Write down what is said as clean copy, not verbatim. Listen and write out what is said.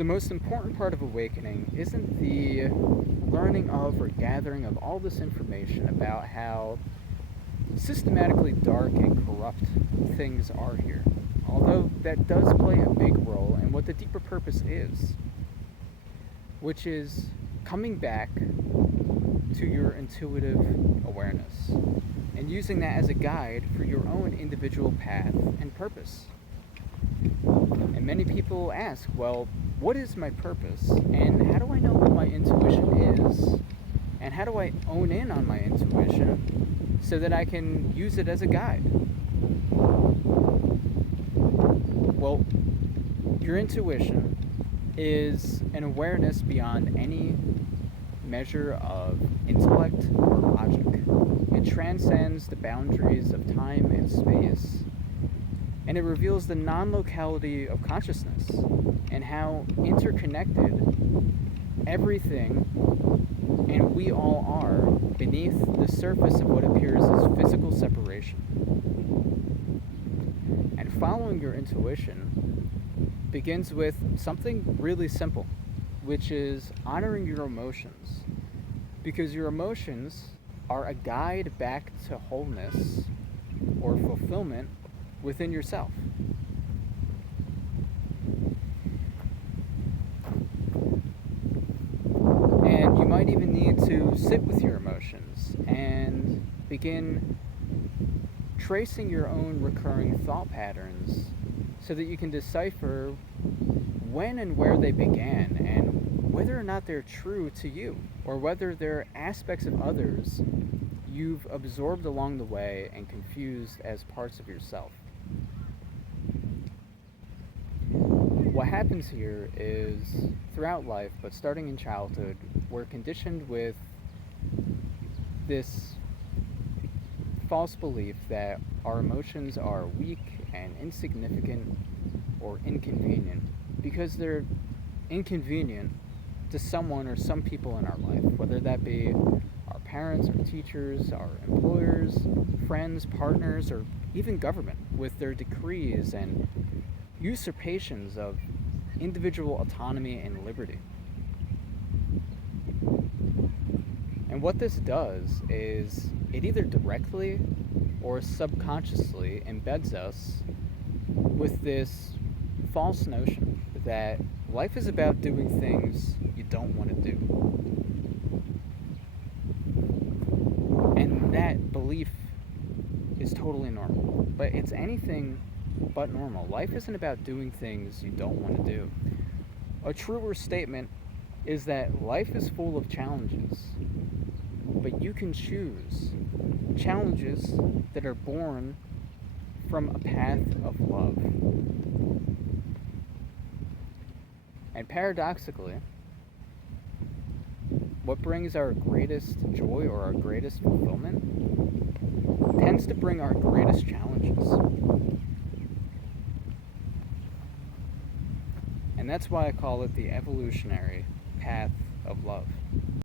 The most important part of awakening isn't the learning of or gathering of all this information about how systematically dark and corrupt things are here, although that does play a big role in what the deeper purpose is, which is coming back to your intuitive awareness and using that as a guide for your own individual path and purpose. And many people ask, well, what is my purpose? And how do I know what my intuition is? And how do I own in on my intuition so that I can use it as a guide? Well, your intuition is an awareness beyond any measure of intellect or logic. It transcends the boundaries of time and space, and it reveals the non-locality of consciousness and how interconnected everything and we all are beneath the surface of what appears as physical separation. And following your intuition begins with something really simple, which is honoring your emotions, because your emotions are a guide back to wholeness or fulfillment within yourself. And you might even need to sit with your emotions and begin tracing your own recurring thought patterns so that you can decipher when and where they began and whether or not they're true to you, or whether they're aspects of others you've absorbed along the way and confused as parts of yourself. What happens here is, throughout life, but starting in childhood, we're conditioned with this false belief that our emotions are weak and insignificant or inconvenient because they're inconvenient to someone or some people in our life, whether that be our parents, our teachers, our employers, friends, partners, or even government with their decrees and usurpations of individual autonomy and liberty. And what this does is it either directly or subconsciously embeds us with this false notion that life is about doing things you don't want to do. And that belief is totally normal, but it's anything but normal. Life isn't about doing things you don't want to do. A truer statement is that life is full of challenges, but you can choose challenges that are born from a path of love. And paradoxically, what brings our greatest joy or our greatest fulfillment tends to bring our greatest challenges. And that's why I call it the evolutionary path of love.